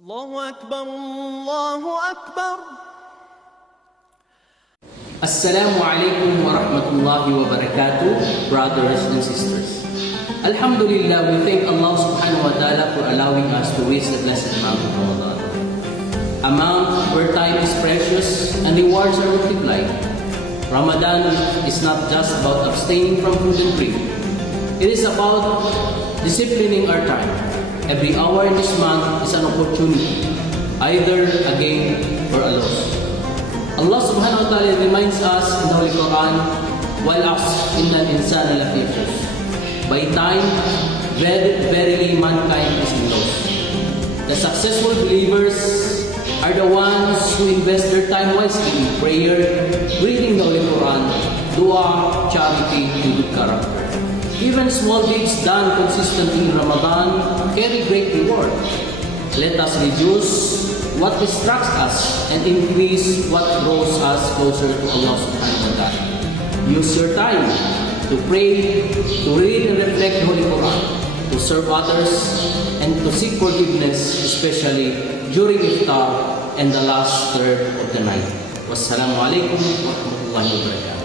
الله أكبر الله أكبر. Assalamu alaikum wa rahmatullahi wa barakatuh, brothers and sisters. Alhamdulillah, we thank Allah subhanahu wa ta'ala for allowing us to reach the blessed month of Ramadan. A month where time is precious and rewards are multiplied. Ramadan is not just about abstaining from food and drink. It is about disciplining our time. Every hour in this month is an opportunity, either a gain or a loss. Allah subhanahu wa ta'ala reminds us in the Holy Quran, وَالْعَصْرِ إِنَّ الْإِنسَانَ لَفِي خُسْرٍ. By time, verily mankind is in loss. The successful believers are the ones who invest their time wisely in prayer, reading the Holy Quran, dua, charity, and good character. Even small deeds done consistently in Ramadan carry great reward. Let us reduce what distracts us and increase what draws us closer to Allah subhanahu wa ta'ala. Use your time to pray, to read and reflect the Holy Quran, to serve others, and to seek forgiveness, especially during iftar and the last third of the night. Wassalamu alaikum wa rahmatullahi wa barakatuh.